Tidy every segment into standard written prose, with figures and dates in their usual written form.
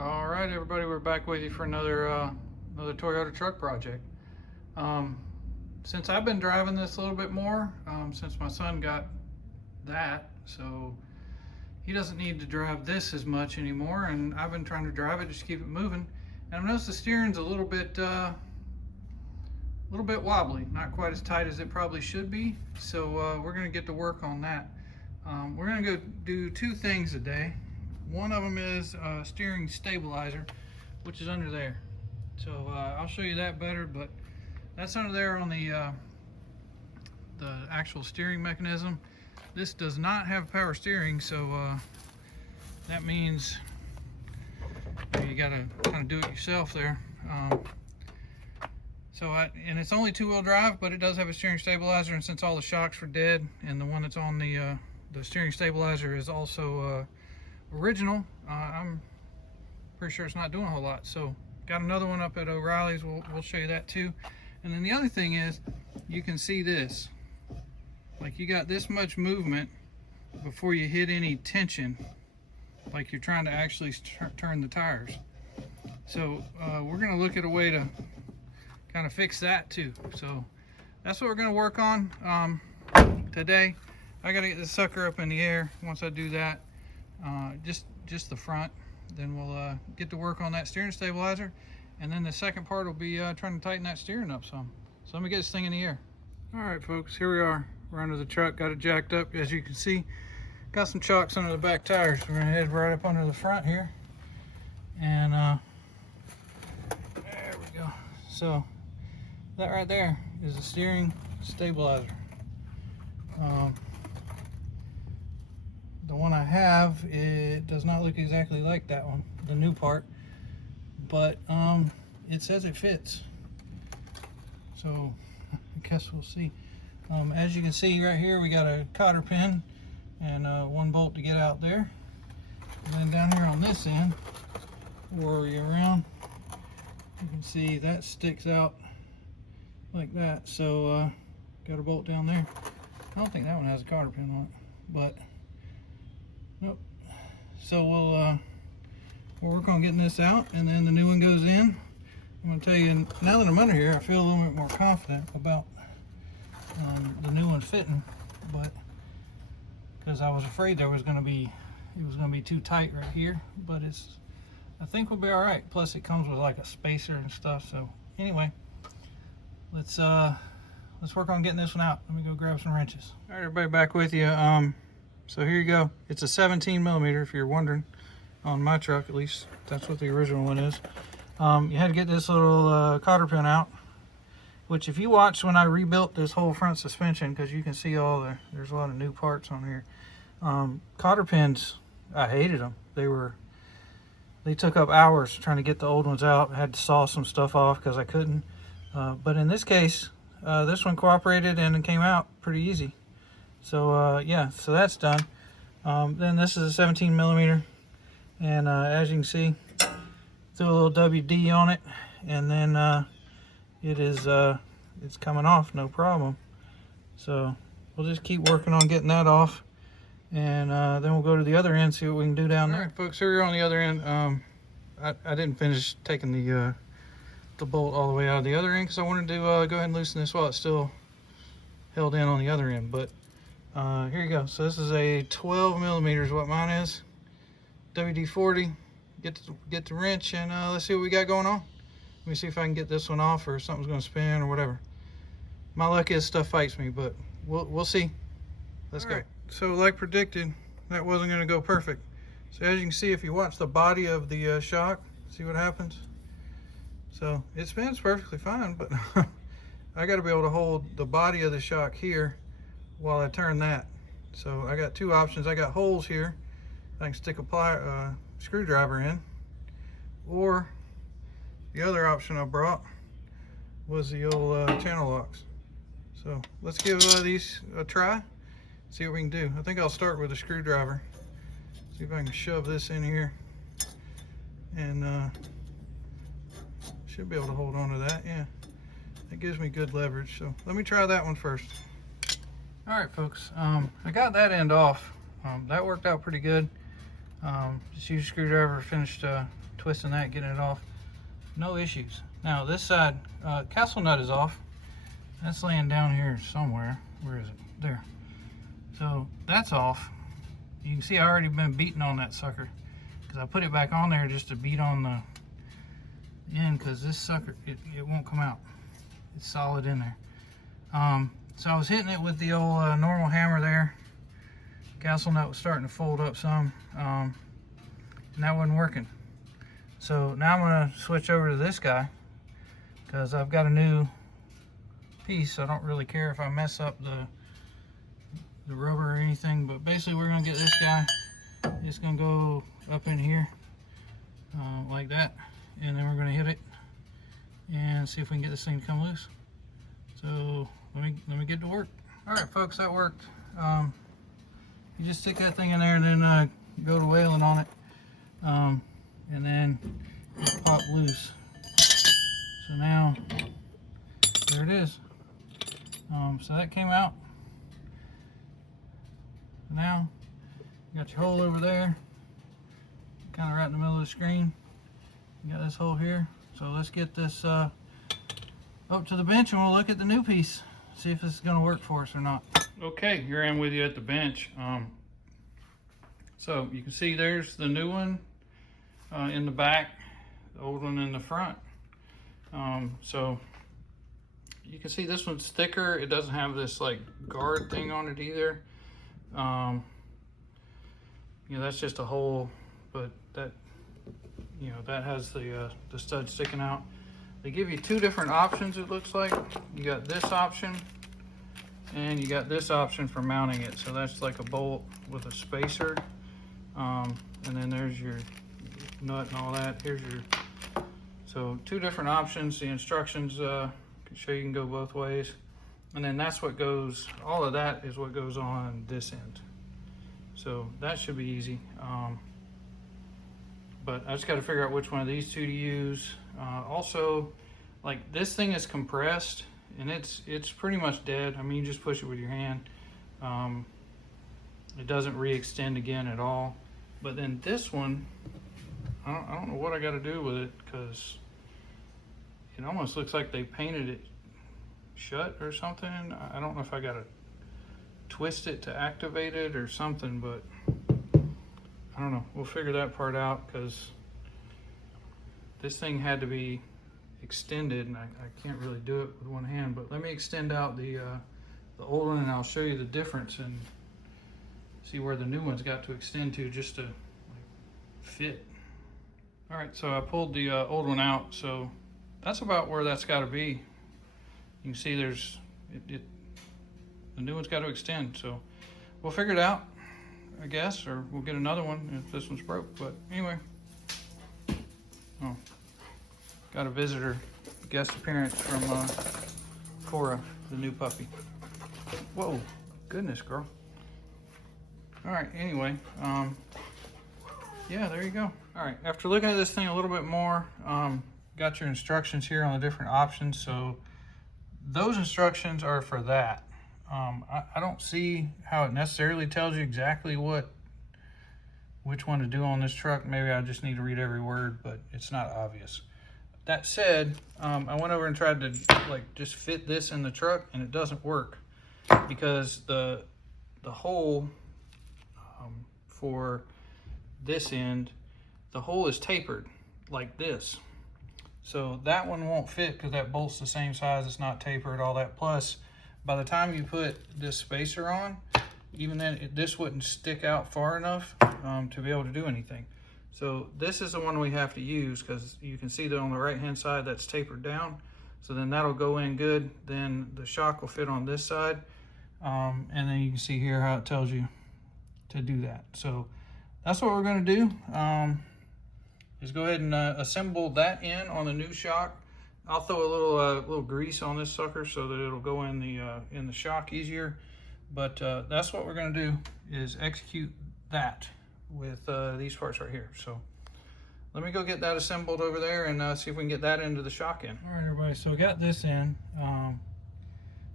All right, everybody, we're back with you for another Toyota truck project. Um, since I've been driving this a little bit more, since my son got that, so he doesn't need to drive this as much anymore, and I've been trying to drive it just to keep it moving. And I've noticed the steering's a little bit wobbly, not quite as tight as it probably should be. So we're going to get to work on that. We're going to go do two things today. One of them is steering stabilizer, which is under there. So I'll show you that better, but that's under there on the actual steering mechanism. This does not have power steering, so that means you got to kind of do it yourself there. And it's only two-wheel drive, but it does have a steering stabilizer, and since all the shocks were dead, and the one that's on the steering stabilizer is also original, I'm pretty sure it's not doing a whole lot. So got another one up at O'Reilly's. We'll show you that too. And then the other thing is, you can see this. Like, you got this much movement before you hit any tension, like you're trying to actually turn the tires. So we're going to look at a way to kind of fix that too. So that's what we're going to work on today. I got to get this sucker up in the air. Once I do that, just the front, then we'll get to work on that steering stabilizer, and then the second part will be trying to tighten that steering up some. So let me get this thing in the air. All right, folks, here we are. We're under the truck, got it jacked up. As you can see, got some chocks under the back tires. We're gonna head right up under the front here, and there we go. So that right there is the steering stabilizer. The one I have, it does not look exactly like that one, the new part, but it says it fits. So I guess we'll see. As you can see right here, we got a cotter pin and one bolt to get out there. And then down here on this end, whirl you around, you can see that sticks out like that. So got a bolt down there. I don't think that one has a cotter pin on it, but nope. So we'll work on getting this out, and then the new one goes in. I'm going to tell you, now that I'm under here, I feel a little bit more confident about the new one fitting, but because I was afraid it was going to be too tight right here, but I think we'll be all right. Plus it comes with like a spacer and stuff. So anyway, let's work on getting this one out. Let me go grab some wrenches. All right, everybody, back with you. So here you go. It's a 17 millimeter, if you're wondering. On my truck, at least, that's what the original one is. You had to get this little cotter pin out, which if you watched when I rebuilt this whole front suspension, because you can see there's a lot of new parts on here. Cotter pins, I hated them. They took up hours trying to get the old ones out. I had to saw some stuff off because I couldn't. But in this case, this one cooperated and it came out pretty easy. So yeah, so that's done. Then this is a 17 millimeter, and as you can see, threw a little WD on it, and then it's coming off, no problem. So we'll just keep working on getting that off, and then we'll go to the other end, see what we can do down there. All right, folks, here we are on the other end. I didn't finish taking the bolt all the way out of the other end because I wanted to go ahead and loosen this while it's still held in on the other end. But here you go. So this is a 12 millimeters, what mine is. WD-40. Get the wrench, and let's see what we got going on. Let me see if I can get this one off, or something's going to spin or whatever. My luck is stuff fights me, but we'll see. Let's go. Right. So like predicted, that wasn't going to go perfect. So as you can see, if you watch the body of the shock, see what happens. So it spins perfectly fine, but I got to be able to hold the body of the shock here while I turn that. So I got two options. I got holes here I can stick a screwdriver in, or the other option I brought was the old channel locks. So let's give these a try, see what we can do. I think I'll start with a screwdriver, see if I can shove this in here, and should be able to hold on to that. Yeah, that gives me good leverage. So let me try that one first. All right, folks, I got that end off. That worked out pretty good. Just used a screwdriver, finished twisting that, getting it off, no issues. Now this side, castle nut is off. That's laying down here somewhere. Where is it? There. So that's off. You can see I already been beating on that sucker because I put it back on there just to beat on the end, because this sucker, it won't come out. It's solid in there. So I was hitting it with the old normal hammer there. Castle nut was starting to fold up some, and that wasn't working. So now I'm going to switch over to this guy because I've got a new piece. I don't really care if I mess up the rubber or anything, but basically we're going to get this guy. It's going to go up in here like that, and then we're going to hit it and see if we can get this thing to come loose. So let me get to work. All right, folks, that worked. You just stick that thing in there and then go to whaling on it, and then it pop loose. So now there it is. So that came out. Now you got your hole over there, kind of right in the middle of the screen. You got this hole here. So let's get this up to the bench and we'll look at the new piece, see if this is going to work for us or not. Okay, here I am with you at the bench. So you can see there's the new one in the back, the old one in the front. So you can see this one's thicker. It doesn't have this like guard thing on it either. You know, that's just a hole, but that, you know, that has the stud sticking out. They give you two different options, it looks like. You got this option and you got this option for mounting it. So that's like a bolt with a spacer. And then there's your nut and all that. Here's your, so two different options. The instructions can show you can go both ways. And then that's what goes, all of that is what goes on this end. So that should be easy. But I just got to figure out which one of these two to use. Also, like this thing is compressed and it's pretty much dead. I mean, you just push it with your hand. It doesn't re-extend again at all. But then this one, I don't know what I got to do with it, because it almost looks like they painted it shut or something. I don't know if I got to twist it to activate it or something, but I don't know. We'll figure that part out, because this thing had to be extended and I can't really do it with one hand. But let me extend out the old one and I'll show you the difference and see where the new one's got to extend to, just to like fit. All right, so I pulled the old one out, so that's about where that's got to be. You can see there's the new one's got to extend, so we'll figure it out, I guess, or we'll get another one if this one's broke. But anyway, oh, got a visitor, guest appearance from Cora, the new puppy. Whoa, goodness, girl. All right, anyway, yeah, there you go. All right, after looking at this thing a little bit more, got your instructions here on the different options. So those instructions are for that. I don't see how it necessarily tells you exactly which one to do on this truck. Maybe I just need to read every word, but it's not obvious. That said, I went over and tried to like just fit this in the truck, and it doesn't work because the hole for this end, the hole is tapered like this. So that one won't fit because that bolt's the same size. It's not tapered, all that. Plus, by the time you put this spacer on, even then, this wouldn't stick out far enough to be able to do anything. So this is the one we have to use, because you can see that on the right hand side that's tapered down. So then that'll go in good. Then the shock will fit on this side. And then you can see here how it tells you to do that. So that's what we're going to do. Is go ahead and assemble that in on the new shock. I'll throw a little grease on this sucker so that it'll go in the shock easier. But that's what we're going to do, is execute that with these parts right here. So let me go get that assembled over there and see if we can get that into the shock in. All right, everybody, so I got this in.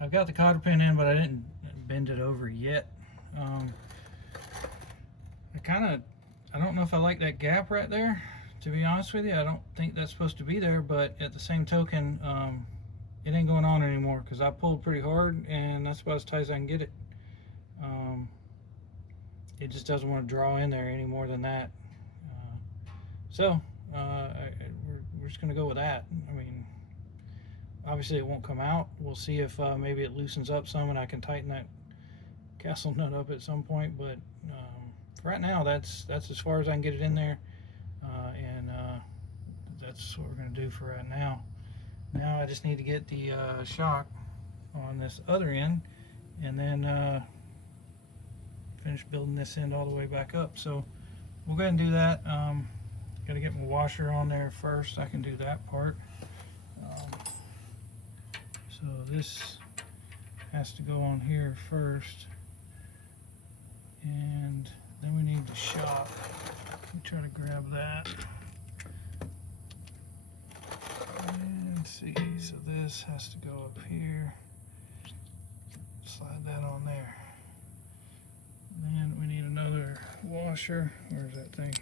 I've got the cotter pin in, but I didn't bend it over yet. I don't know if I like that gap right there. To be honest with you, I don't think that's supposed to be there, but at the same token, it ain't going on anymore because I pulled pretty hard and that's about as tight as I can get it. It just doesn't want to draw in there any more than that. We're just going to go with that. I mean, obviously it won't come out. We'll see if maybe it loosens up some and I can tighten that castle nut up at some point, but for right now, that's as far as I can get it in there. That's what we're going to do for right now. Now I just need to get the shock on this other end and then finish building this end all the way back up. So we'll go ahead and do that. Got to get my washer on there first. I can do that part. So this has to go on here first. And then we need the shock. Let me try to grab that. And see, so this has to go up here. Slide that on there. And then we need another washer. Where's that thing?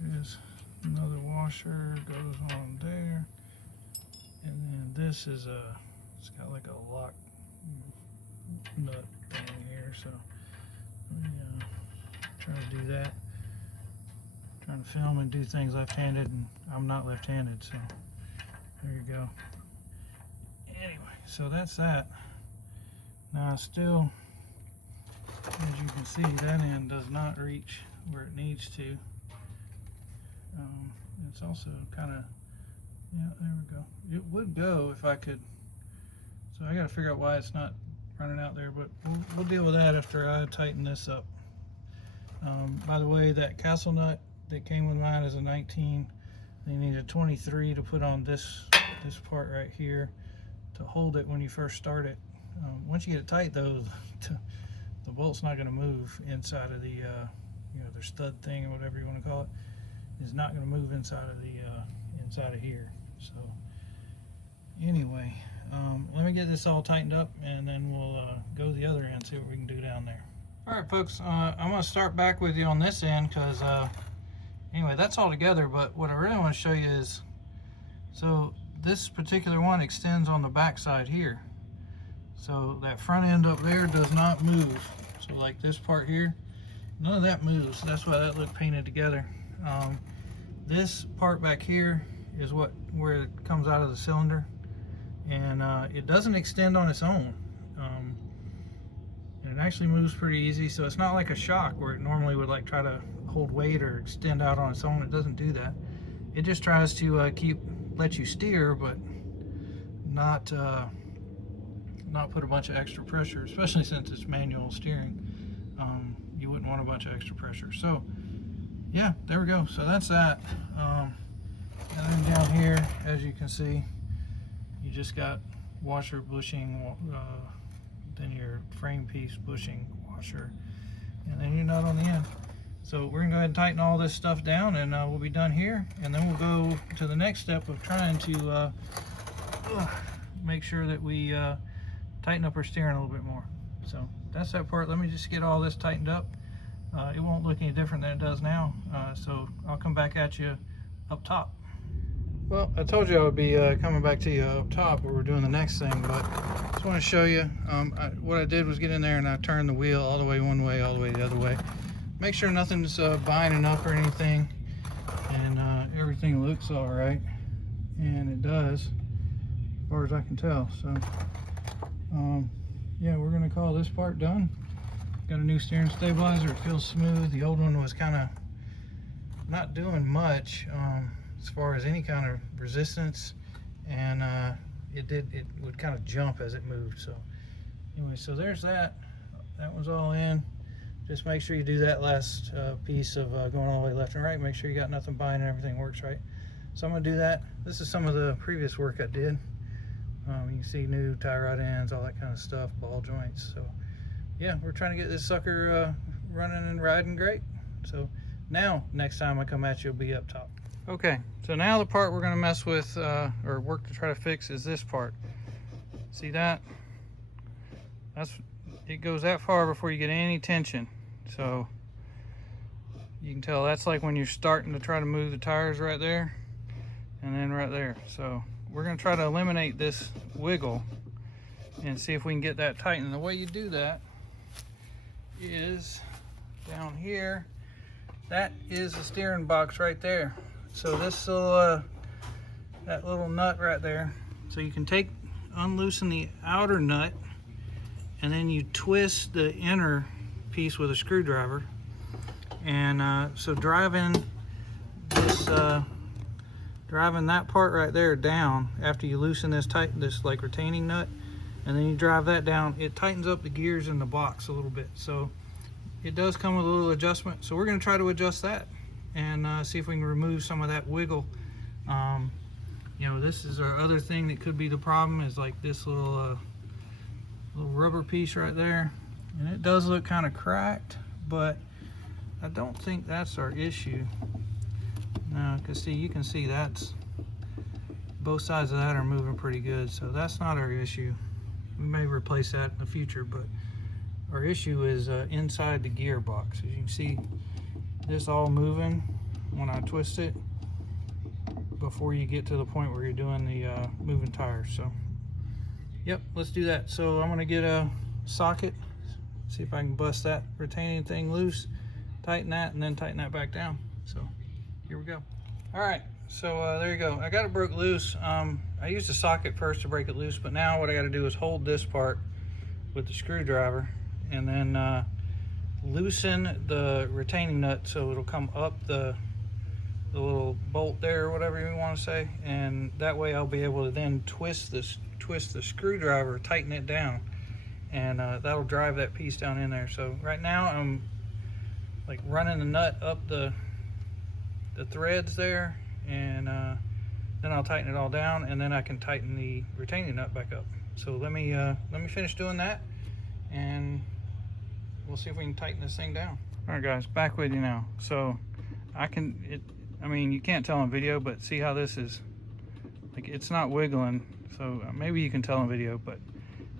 There's another washer, goes on there. And then this is it's got like a lock nut thing here, so let me try to do that. Trying to film and do things left-handed, and I'm not left-handed, so there you go. Anyway, so that's that. Now still, as you can see, that end does not reach where it needs to. It's also kind of, yeah, there we go. It would go if I could, so I got to figure out why it's not running out there, but we'll deal with that after I tighten this up. By the way, that castle nut that came with mine is a 19. You need a 23 to put on this part right here to hold it when you first start it. Once you get it tight though, the bolt's not going to move inside of the the stud thing or whatever you want to call it is not going to move inside of the inside of here. So anyway, let me get this all tightened up and then we'll go to the other end, see what we can do down there. All right, folks, I'm going to start back with you on this end because anyway, that's all together, but what I really want to show you is, so this particular one extends on the back side here. So that front end up there does not move. So like this part here, none of that moves. That's why that looked painted together. This part back here is where it comes out of the cylinder, and it doesn't extend on its own. And it actually moves pretty easy, so it's not like a shock where it normally would like try to hold weight or extend out on its own. It doesn't do that. It just tries to let you steer, but not put a bunch of extra pressure, especially since it's manual steering. You wouldn't want a bunch of extra pressure. So yeah, there we go. So that's that. And then down here, as you can see, you just got washer bushing, then your frame piece bushing washer, and then your nut on the end. So we're gonna go ahead and tighten all this stuff down, and we'll be done here, and then we'll go to the next step of trying to make sure that we tighten up our steering a little bit more. So that's that part. Let me just get all this tightened up. It won't look any different than it does now, so I'll come back at you up top. Well, I told you I would be coming back to you up top where we're doing the next thing, but I just want to show you what I did was get in there and I turned the wheel all the way one way, all the way the other way. Make sure nothing's binding up or anything, and everything looks all right, and it does, as far as I can tell. So yeah, we're gonna call this part done. Got a new steering stabilizer. It feels smooth. The old one was kind of not doing much as far as any kind of resistance, and it would kind of jump as it moved. So anyway, so there's that. That one's all in. Just make sure you do that last piece of going all the way left and right. Make sure you got nothing binding, everything works right. So I'm gonna do that. This is some of the previous work I did. You can see new tie rod ends, all that kind of stuff, ball joints. So yeah, we're trying to get this sucker running and riding great. So now, next time I come at you, it'll be up top. Okay, so now the part we're gonna mess with, or work to try to fix, is this part. See that? It goes that far before you get any tension. So You can tell that's like when you're starting to try to move the tires right there, and then right there. So we're gonna try to eliminate this wiggle and see if we can get that tight. And the way you do that is down here. That is the steering box right there. So this little, that little nut right there. So you can unloosen the outer nut, and then you twist the inner piece with a screwdriver. And so driving that part right there down after you loosen this like retaining nut, and then you drive that down, it tightens up the gears in the box a little bit. So it does come with a little adjustment. So we're going to try to adjust that and see if we can remove some of that wiggle. You know, this is our other thing that could be the problem, is like this little rubber piece right there, and it does look kind of cracked, but I don't think that's our issue. No, because see, you can see that's both sides of that are moving pretty good, so that's not our issue. We may replace that in the future, but our issue is inside the gearbox. As you can see, this all moving when I twist it before you get to the point where you're doing the moving tires. So yep, let's do that. So I'm gonna get a socket, see if I can bust that retaining thing loose, tighten that, and then tighten that back down. So here we go. All right, so there you go. I got it broke loose. I used a socket first to break it loose, but now what I got to do is hold this part with the screwdriver, and then loosen the retaining nut so it'll come up the little bolt there, or whatever you want to say, and that way I'll be able to then twist the screwdriver, tighten it down, and that'll drive that piece down in there. So right now I'm like running the nut up the threads there, and then I'll tighten it all down, and then I can tighten the retaining nut back up. So let me finish doing that, and we'll see if we can tighten this thing down. All right guys, back with you now. So I mean, you can't tell on video, but see how this is, like, it's not wiggling. So maybe you can tell on video, but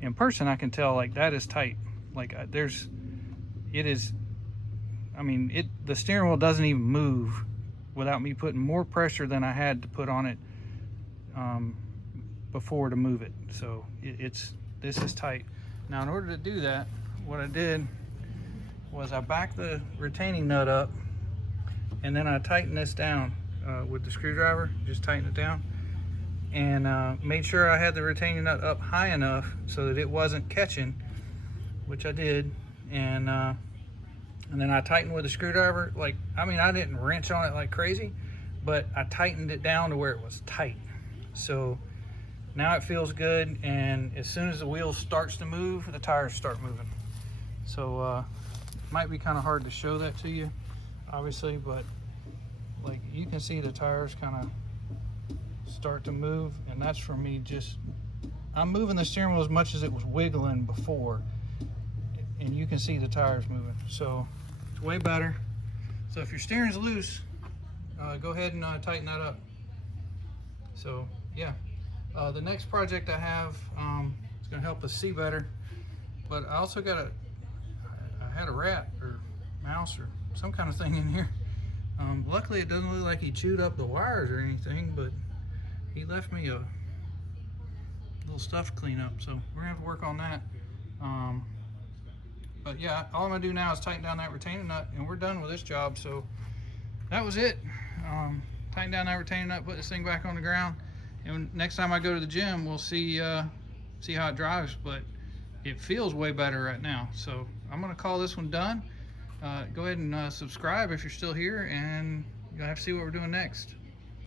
in person I can tell, like, that is tight. Like the steering wheel doesn't even move without me putting more pressure than I had to put on it before to move it. So this is tight. Now in order to do that, what I did was I backed the retaining nut up, and then I tightened this down with the screwdriver, just tighten it down, and made sure I had the retaining nut up high enough so that it wasn't catching, which I did, and then I tightened with the screwdriver. Like, I mean, I didn't wrench on it like crazy, but I tightened it down to where it was tight. So now it feels good, and as soon as the wheel starts to move, the tires start moving. So it might be kind of hard to show that to you, obviously, but like you can see the tires kind of start to move, and that's from me I'm moving the steering wheel as much as it was wiggling before, and you can see the tires moving. So it's way better. So if your steering's loose, go ahead and tighten that up. So yeah, the next project I have is going to help us see better, but I also got I had a rat or mouse or some kind of thing in here. Luckily it doesn't look like he chewed up the wires or anything, but he left me a little stuff to clean up, so we're gonna have to work on that. But yeah, all I'm gonna do now is tighten down that retaining nut, and we're done with this job. So that was it. Tighten down that retaining nut, put this thing back on the ground, and next time I go to the gym, we'll see how it drives. But it feels way better right now. So I'm gonna call this one done. Go ahead and subscribe if you're still here, and you'll have to see what we're doing next.